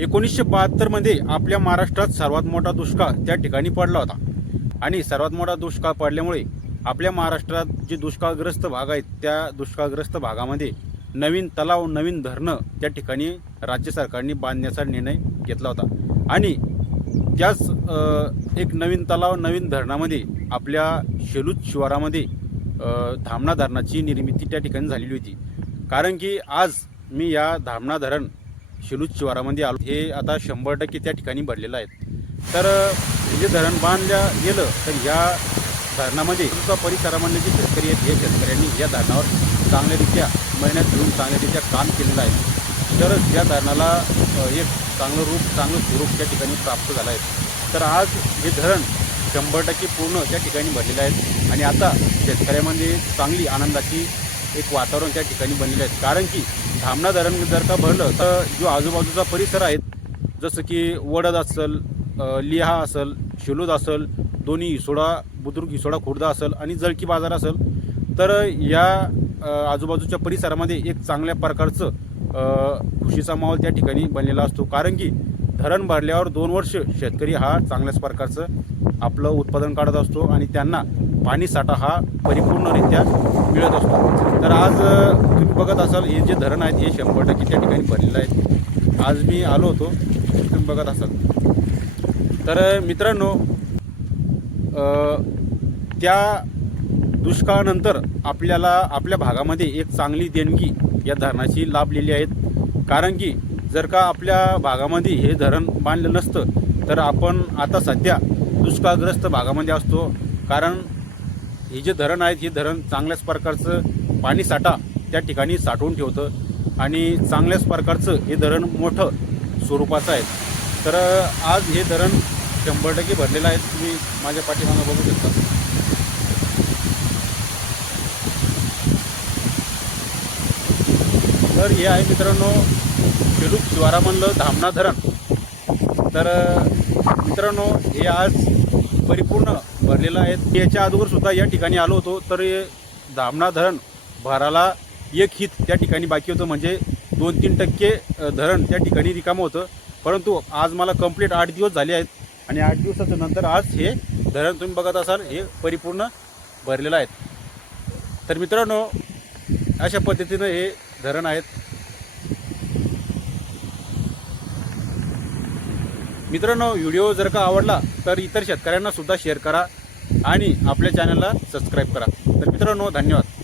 एकोणीसशे बहात्तरमध्ये आपल्या महाराष्ट्रात सर्वात मोठा दुष्काळ त्या ठिकाणी पडला होता. आणि सर्वात मोठा दुष्काळ पडल्यामुळे आपल्या महाराष्ट्रात जे दुष्काळग्रस्त भाग आहेत त्या दुष्काळग्रस्त भागामध्ये नवीन तलाव नवीन धरणं त्या ठिकाणी राज्य सरकारने बांधण्याचा निर्णय घेतला होता. आणि त्याच एक नवीन तलाव नवीन धरणामध्ये आपल्या शेलूत शिवारामध्ये धामणा धरणाची निर्मिती त्या ठिकाणी झालेली होती. कारण की आज मी या धामणा धरण शिलूज शिवारामध्ये आलो. हे आता शंभर टक्के त्या ठिकाणी भरलेलं आहे तर हे जे धरण बांधल्या गेलं तर या धरणामध्ये तुमचा परिसरामधले जे शेतकरी आहेत या शेतकऱ्यांनी या धरणावर चांगल्यारित्या महिन्यात घेऊन चांगल्यारित्या काम केलेलं आहे. तर या धरणाला एक चांगलं रूप चांगलं स्वरूप त्या ठिकाणी प्राप्त झालं आहे. तर आज हे धरण शंभर टक्के पूर्ण त्या ठिकाणी भरलेलं आहे आणि आता शेतकऱ्यामध्ये चांगली आनंदाची एक वातावरण त्या ठिकाणी बनलेलं आहे. कारण की धामणा धरण जर का भरलं तर जो आजूबाजूचा परिसर आहेत जसं की वडद असेल लिहा असेल शिलोद असेल दोन्ही इसोडा बुद्रुक इसोडा खुर्दा असेल आणि जळकी बाजार असेल तर या आजूबाजूच्या परिसरामध्ये एक चांगल्या प्रकारचं खुशीचा माहोल त्या ठिकाणी बनलेला असतो. कारण की धरण भरल्यावर दोन वर्ष शेतकरी हा चांगल्याच प्रकारचं आपलं उत्पादन काढत असतो आणि त्यांना पाणी साठा हा परिपूर्णरित्या मिळत असतो. तर आज तुम्ही बघत असाल हे जे धरण आहेत हे शंभर टक्के त्या ठिकाणी भरलेलं आहे आज मी आलो होतो तुम्ही बघत असाल. तर मित्रांनो त्या दुष्काळानंतर आपल्याला आपल्या भागामध्ये एक चांगली देणगी या धरणाची लाभलेली आहेत. कारण की जर का आपल्या भागामध्ये हे धरण बांधलं नसतं तर आपण आता सध्या दुष्काळग्रस्त भागामध्ये असतो. कारण हे जे धरण आहेत हे धरण चांगल्याच प्रकारचं पाणी साठा त्या ठिकाणी साठवून ठेवतं आणि चांगल्याच प्रकारचं हे धरण मोठं स्वरूपाचं आहे. तर आज हे धरण शंभर टक्के भरलेलं आहे. तुम्ही माझ्या पाठीमागं बघू शकता. तर हे आहे मित्रांनो निरूपद्वारा म्हणलं धामणा धरण. तर मित्रांनो हे आज परिपूर्ण भरलेलं आहे. याच्या अगोदर सुद्धा या ठिकाणी आलो होतो तर हे धामणा धरण भराला एक हित त्या ठिकाणी बाकी होतं म्हणजे दोन तीन टक्के धरण त्या ठिकाणी रिकामं होतं. परंतु आज मला कंप्लीट आठ दिवस झाले आहेत आणि आठ दिवसाच्या नंतर आज हे धरण तुम्ही बघत असाल हे परिपूर्ण भरलेलं आहे. तर मित्रांनो अशा पद्धतीनं हे धरण आहेत. मित्रांनो व्हिडिओ जर का आवडला तर इतर शेतकऱ्यांनासुद्धा शेअर करा आणि आपल्या चॅनलला सबस्क्राईब करा. तर मित्रांनो धन्यवाद.